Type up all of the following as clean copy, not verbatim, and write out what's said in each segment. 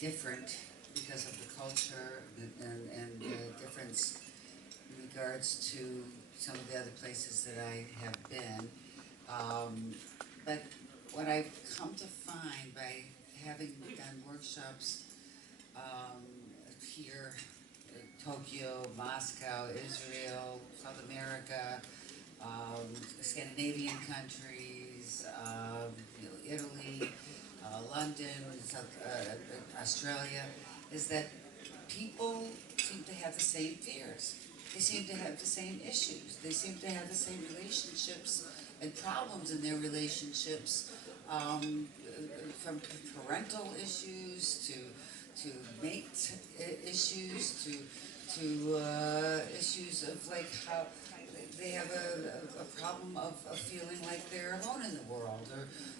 different because of the culture and the difference in regards to some of the other places that I have been. But what I've come to find by having done workshops here, Tokyo, Moscow, Israel, South America, Scandinavian countries, Italy, London, Australia, is that people seem to have the same fears. They seem to have the same issues. They seem to have the same relationships and problems in their relationships, from parental issues to mate issues to issues of like how they have a problem of feeling like they're alone in the world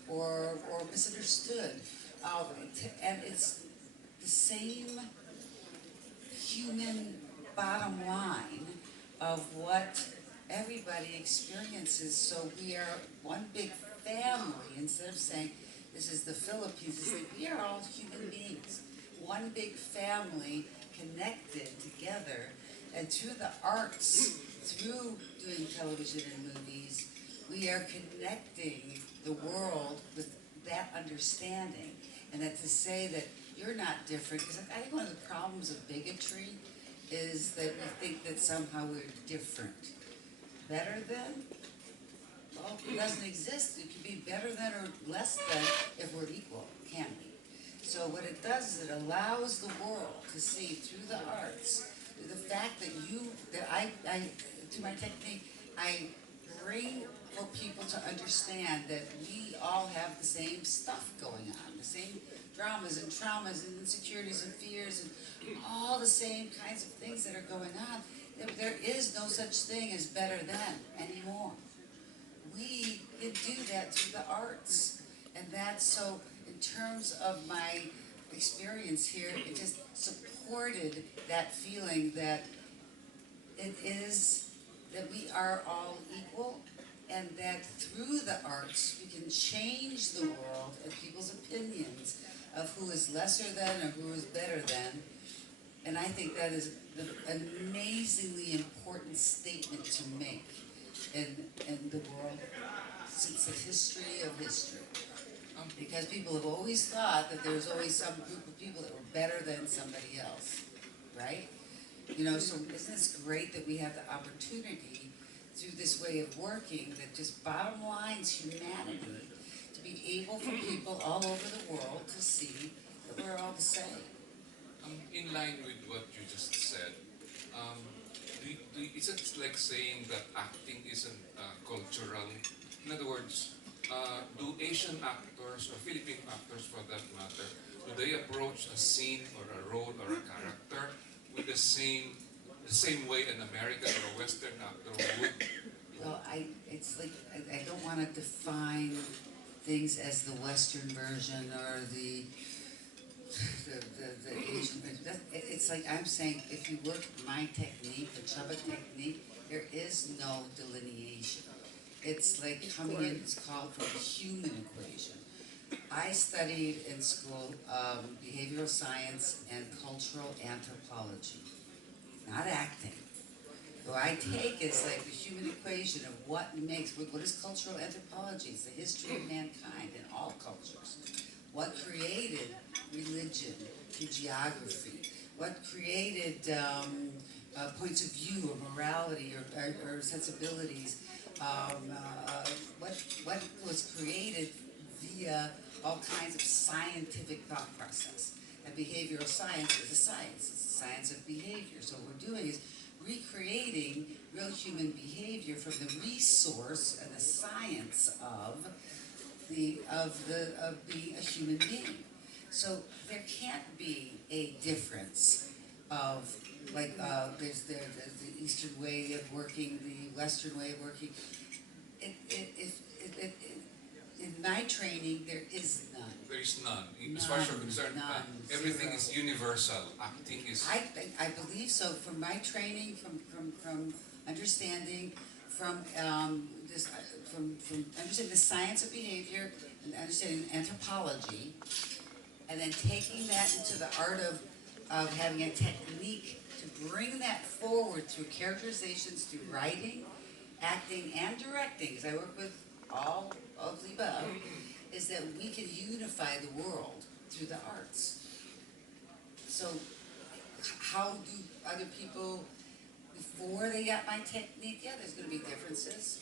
or misunderstood. And it's the same human bottom line of what everybody experiences. So we are one big family. Instead of saying this is the Philippines, it's like we are all human beings. One big family connected together, and through the arts, through doing television and movies, we are connecting the world with that understanding. And that to say that you're not different, because I think one of the problems of bigotry is that we think that somehow we're different. Better than? Well, it doesn't exist. It can be better than or less than if we're equal, can we? So what it does is it allows the world to see through the arts, the fact that through my technique, I bring for people to understand that we all have the same stuff going on, the same dramas and traumas and insecurities and fears and all the same kinds of things that are going on. There is no such thing as better than anymore. We can do that through the arts. And that's so, in terms of my experience here, it just supported that feeling that it is, that we are all equal, and that through the arts we can change the world and people's opinions of who is lesser than or who is better than. And I think that is an amazingly important statement to make in the world since the history of history. Because people have always thought that there's always some group of people that were better than somebody else, right? You know, so isn't this great that we have the opportunity through this way of working that just bottom lines humanity, to be able for people all over the world to see that we're all the same. In line with what you just said, isn't it like saying that acting isn't cultural? In other words, do Asian actors or Philippine actors, for that matter, do they approach a scene or a role or a character with the same way an American or a Western actor would? Well, it's like, I don't want to define things as the Western version or the Asian version. It's like I'm saying, if you work my technique, the Chubba technique, there is no delineation. It's like coming in, it's called from the human equation. I studied in school behavioral science and cultural anthropology, not acting. What I take is like the human equation of what is cultural anthropology? It's the history of mankind in all cultures. What created religion, through geography? What created points of view or morality or sensibilities? What was created via all kinds of scientific thought process? And behavioral science is a science. It's the science of behavior. So what we're doing is recreating real human behavior from the resource and the science of being a human being. So there can't be a difference of like there's the Eastern way of working, the Western way of working. In my training, there is none. There is none. As far as you're concerned, everything is universal. Acting is. I believe so. From my training, from understanding, from understanding the science of behavior and understanding anthropology, and then taking that into the art of having a technique to bring that forward through characterizations, through writing, acting, and directing, because I work with all of the above, is that we can unify the world through the arts. So how do other people, before they got my technique, yeah, there's gonna be differences,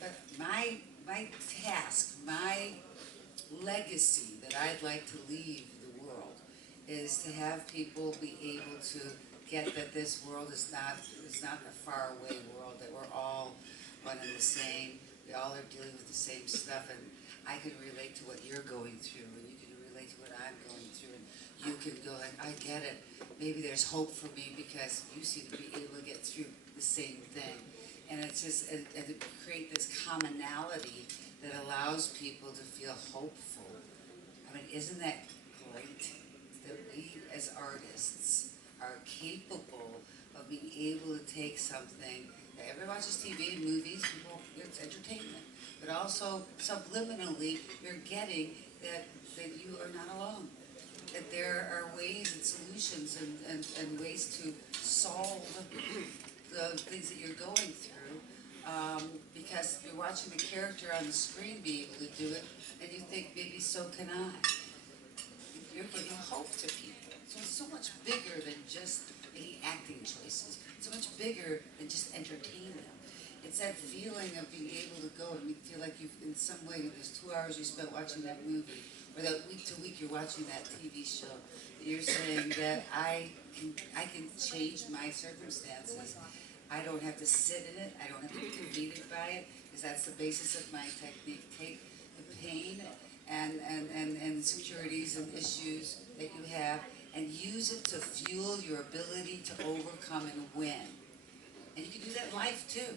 but my task, my legacy that I'd like to leave the world is to have people be able to get that this world is not a faraway world, that we're all one and the same, we all are dealing with the same stuff, and I can relate to what you're going through, and you can relate to what I'm going through, and you can go like, I get it, maybe there's hope for me because you seem to be able to get through the same thing. And it's just, and to create this commonality that allows people to feel hopeful. I mean, isn't that great? That we as artists are capable of being able to take something that everyone watches TV and movies, people, it's entertainment, but also subliminally you're getting that you are not alone. That there are ways and solutions and ways to solve the things that you're going through, because you're watching the character on the screen be able to do it, and you think maybe so can I. You're giving hope to people. So it's so much bigger than just any acting choices. It's so much bigger than just entertain them. It's that feeling of being able to go and you feel like you've, in some way, there's 2 hours you spent watching that movie, or that week to week you're watching that TV show. You're saying that I can change my circumstances. I don't have to sit in it. I don't have to be defeated by it, because that's the basis of my technique. Take the pain and insecurities and issues that you have and use it to fuel your ability to overcome and win. And you can do that in life too,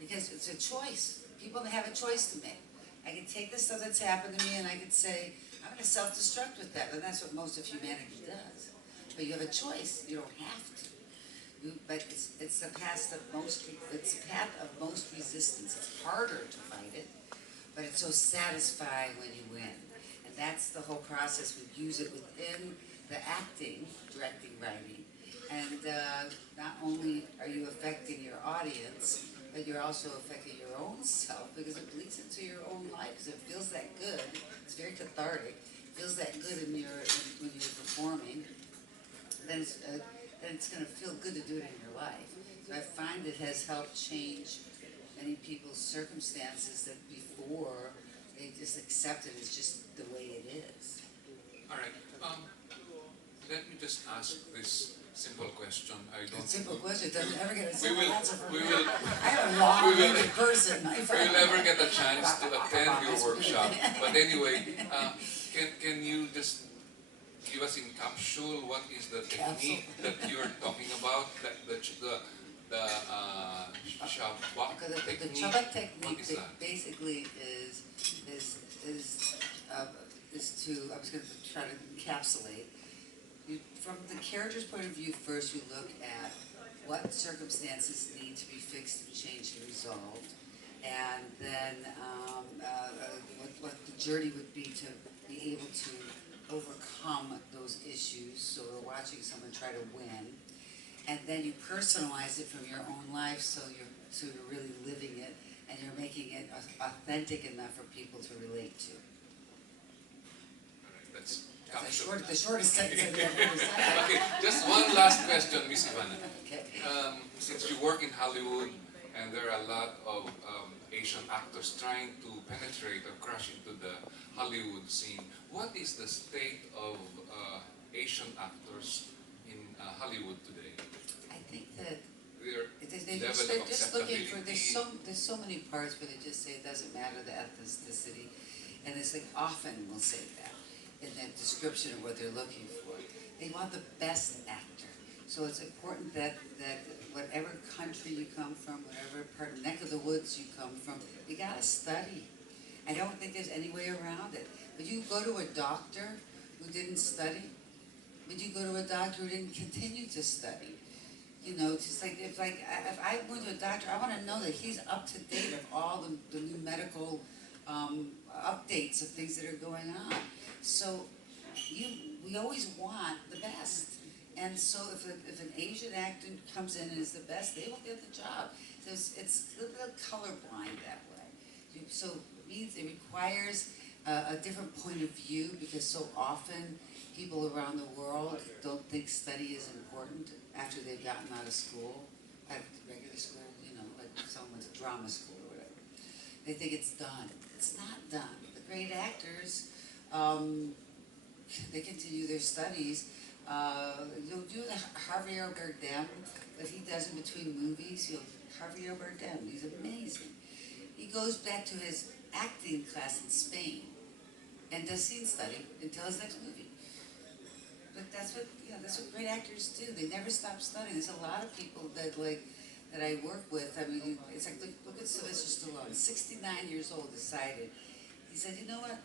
because it's a choice. People have a choice to make. I can take the stuff that's happened to me and I can say, I'm going to self-destruct with that, and that's what most of humanity does. But you have a choice. You don't have to. But it's the path of most resistance. It's harder to fight it, but it's so satisfying when you win. And that's the whole process. We use it within the acting, directing, writing. And not only are you affecting your audience, but you're also affecting your own self, because it bleeds into your own life, because it feels that good. It's very cathartic. It feels that good when you're performing. Then it's going to feel good to do it in your life. So I find it has helped change many people's circumstances that before they just accept it as just the way it is. All right. Let me just ask this simple question. I don't. A simple question doesn't ever get a We simple will. answer from We me. will. I am a long-winded person, my We friend. will never get a chance to attend your workshop. But anyway, can you just give us in capsule what is the technique that you're talking about? The Shabak Because the technique. Chabak What technique is that? basically is to, I was going to try to encapsulate. From the character's point of view, first you look at what circumstances need to be fixed and changed and resolved, and then what the journey would be to be able to overcome those issues. So we're watching someone try to win, and then you personalize it from your own life, so you're really living it, and you're making it authentic enough for people to relate to. That's That's capsule. the shortest sentence I've ever said. Okay, just one last question, Miss Ivana. Okay. Since you work in Hollywood and there are a lot of Asian actors trying to penetrate or crash into the Hollywood scene, what is the state of Asian actors in Hollywood today? I think that Their they're level of just looking for, acceptability. there's so many parts where they just say it doesn't matter the ethnicity, and it's like often will say that in that description of what they're looking for. They want the best actor. So it's important that whatever country you come from, whatever part, neck of the woods you come from, you gotta study. I don't think there's any way around it. Would you go to a doctor who didn't study? Would you go to a doctor who didn't continue to study? You know, just like if I went to a doctor, I want to know that he's up to date of all the new medical updates of things that are going on. So we always want the best. And so if an Asian actor comes in and is the best, they will get the job. So it's a little colorblind that way. So it means it requires a different point of view, because so often people around the world don't think study is important after they've gotten out of school, at regular school, you know, like someone went to drama school or whatever. They think it's done. It's not done. The great actors, they continue their studies. You'll do the Javier Bardem, what he does in between movies. Javier Bardem, he's amazing. He goes back to his acting class in Spain and does scene study until his next movie. But that's what, you know, that's what great actors do. They never stop studying. There's a lot of people that that I work with. I mean, it's like look at Sylvester Stallone, 69 years old, decided. He said, you know what?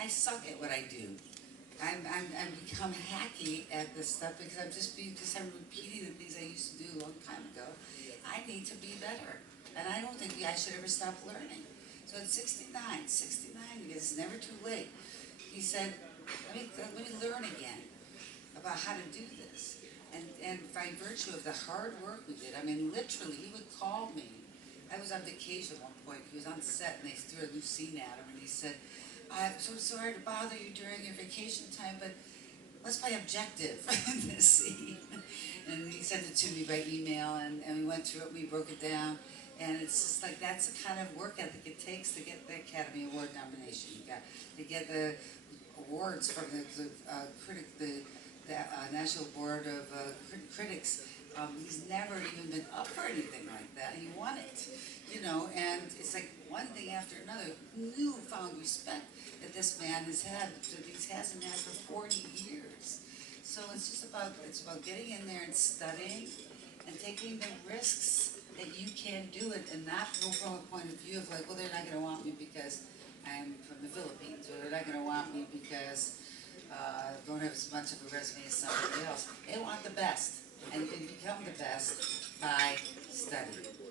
I suck at what I do. I'm become hacky at this stuff because I'm repeating the things I used to do a long time ago. I need to be better, and I don't think I should ever stop learning. So at 69, because it's never too late, he said, let me learn again about how to do this. And by virtue of the hard work we did, I mean, literally, he would call me. I was on vacation at one point. He was on set, and they threw a new scene at him, and he said, I'm so sorry to bother you during your vacation time, but let's play objective in this scene. And he sent it to me by email, and we went through it, we broke it down, and it's just like, that's the kind of work ethic it takes to get the Academy Award nomination. You got to get the awards from the National Board of Critics. He's never even been up for anything like that, and he won it. You know, and it's like one thing after another, newfound respect that this man has had, that he hasn't had for 40 years. So it's about getting in there and studying and taking the risks that you can do it, and not go from a point of view of like, well, they're not going to want me because I'm from the Philippines, or they're not going to want me because I don't have as much of a resume as somebody else. They want the best, and you can become the best by studying.